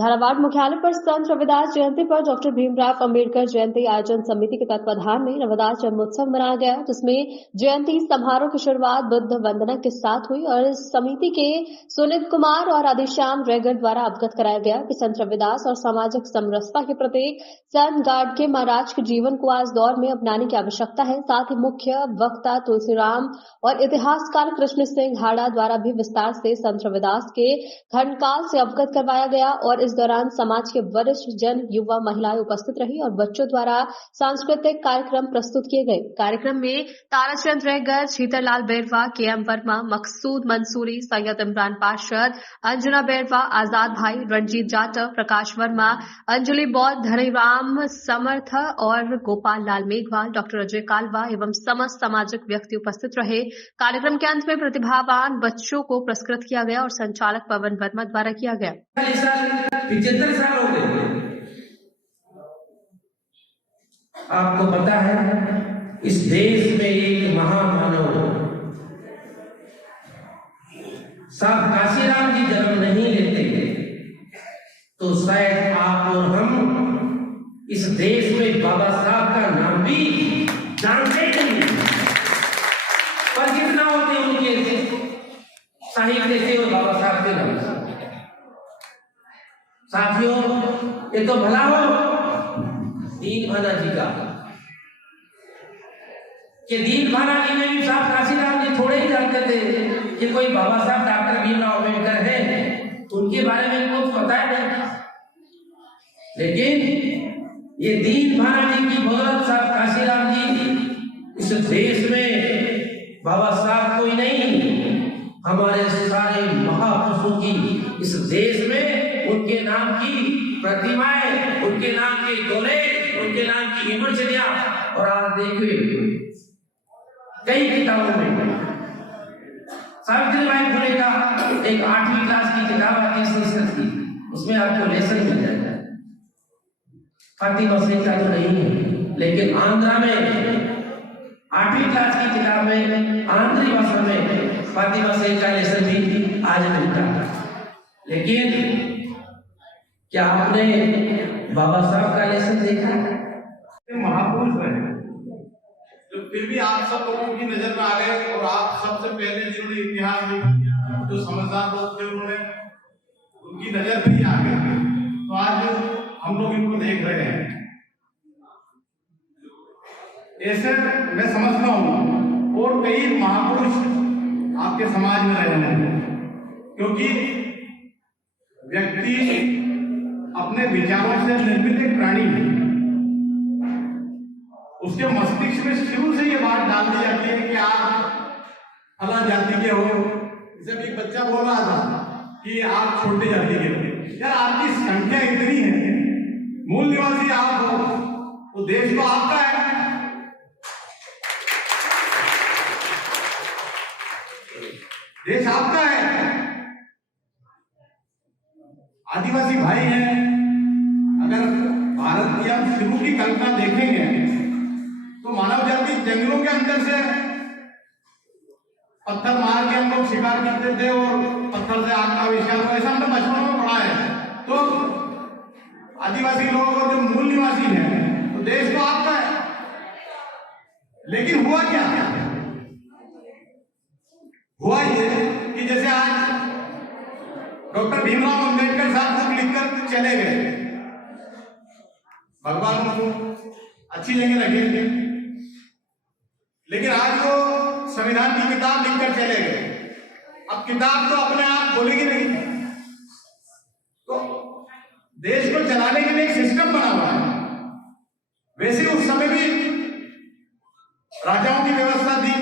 झालावाड़ मुख्यालय पर संत रविदास जयंती पर डॉक्टर भीमराव अंबेडकर जयंती आयोजन समिति के तत्वाधान में रविदास जन्मोत्सव मनाया गया, जिसमें जयंती समारोह की शुरुआत बुद्ध वंदना के साथ हुई और समिति के सुनीत कुमार और आदिश्याम रेगर द्वारा अवगत कराया गया कि संत रविदास और सामाजिक समरसता के प्रतीक संत गाडगे महाराज के जीवन को आज दौर में अपनाने की आवश्यकता है। साथ ही मुख्य वक्ता तुलसीराम और इतिहासकार कृष्ण सिंह हाड़ा द्वारा भी विस्तार से संत रविदास के खंडकाल से अवगत करवाया गया और इस दौरान समाज के वरिष्ठ जन, युवा, महिलाएं उपस्थित रही और बच्चों द्वारा सांस्कृतिक कार्यक्रम प्रस्तुत किए गए। कार्यक्रम में ताराचंद रेगर, शीतरलाल बेरवा, केएम वर्मा, मकसूद मंसूरी, सैयद इमरान पार्षद, अंजना बेरवा, आजाद भाई, रणजीत जाटव, प्रकाश वर्मा, अंजलि बौद्ध, धनीराम समर्थ और गोपाल लाल मेघवाल, डॉक्टर अजय कालवा एवं समस्त सामाजिक व्यक्ति उपस्थित रहे। कार्यक्रम के अंत में प्रतिभावान बच्चों को पुरस्कृत किया गया और संचालक पवन वर्मा द्वारा किया गया। 75 साल हो गए। आपको पता है इस देश में एक महामानव साहब काशीराम जी जन्म नहीं लेते तो शायद आप और हम इस देश में बाबा साहब का नाम भी जानते नहीं। पर कितना होते उनके साहित्य से और बाबा साहब के नाम से। साथियों, ये तो भला हो दीन भाना जी का कि दीन भाना जी ने भी साहब काशीराम जी थोड़े ही जानते थे कि कोई बाबा साहब डॉक्टर भीमराव अम्बेडकर है, उनके बारे में कुछ पता ही नहीं था। लेकिन ये दीन भाना जी की बदौलत साहब काशीराम जी इस देश में बाबा साहब कोई नहीं, हमारे सारे महापुरुषों की इस देश में उनके नाम की प्रतिमाएं, उनके नाम के कॉलेज, उनके नाम की यूनिवर्सिटियां। और आज देखिए कई किताबों में सावित्रीबाई फुले का एक 8वीं क्लास की किताब आती है संस्कृत की, उसमें आपको लेसन मिल जाएगा। फातिमा सेठ का तो नहीं है, लेकिन आंध्रा में 8वीं क्लास की किताब में आंध्री भाषा में फातिमा सेठ का लेसन भी आज मिलता है। लेकिन क्या आपने बाबा साहब का लेसन देखा है? महापुरुष रहे जो फिर भी आप सब लोगों की नजर में आ गए और आप सबसे पहले जिन्होंने इतिहास लिखा, जो समझदार लोग थे, उन्होंने उनकी नजर में ही आ गए। तो आज हम लोग इनको देख रहे हैं। ऐसे मैं समझता हूँ और कई महापुरुष आपके समाज में रहे हैं, क्योंकि व्यक्ति अपने विचारों से निर्मित एक प्राणी है। उसके मस्तिष्क में शुरू से ये बात डाल दी जाती है कि आप अलग जाति के हो। जब एक बच्चा बोल रहा था कि आप छोटे जाति के हो, यार आपकी संख्या इतनी है, मूल निवासी आप हो तो देश तो आपका है। देश आपका है। आदिवासी भाई हैं, अगर भारत की हम शुरू की कल्पना देखेंगे तो मानव जाति जंगलों के अंदर से पत्थर मार के हम लोग शिकार करते थे और पत्थर से आग का आविष्कार हुआ, ऐसा हमने बचपन में पढ़ा है। तो आदिवासी लोग और जो मूल निवासी हैं तो देश तो आपका है। लेकिन हुआ क्या? हुआ ये कि जैसे आज डॉक्टर भीमराव अंबेडकर साहब बुक लिखकर चले गए, भगवान उनको अच्छी जगह रखेंगे, लेकिन आज वो संविधान की किताब लिखकर चले गए। अब किताब तो अपने आप खोलेगी नहीं, तो देश को चलाने के लिए एक सिस्टम बना हुआ है। वैसे उस समय भी राजाओं की व्यवस्था थी।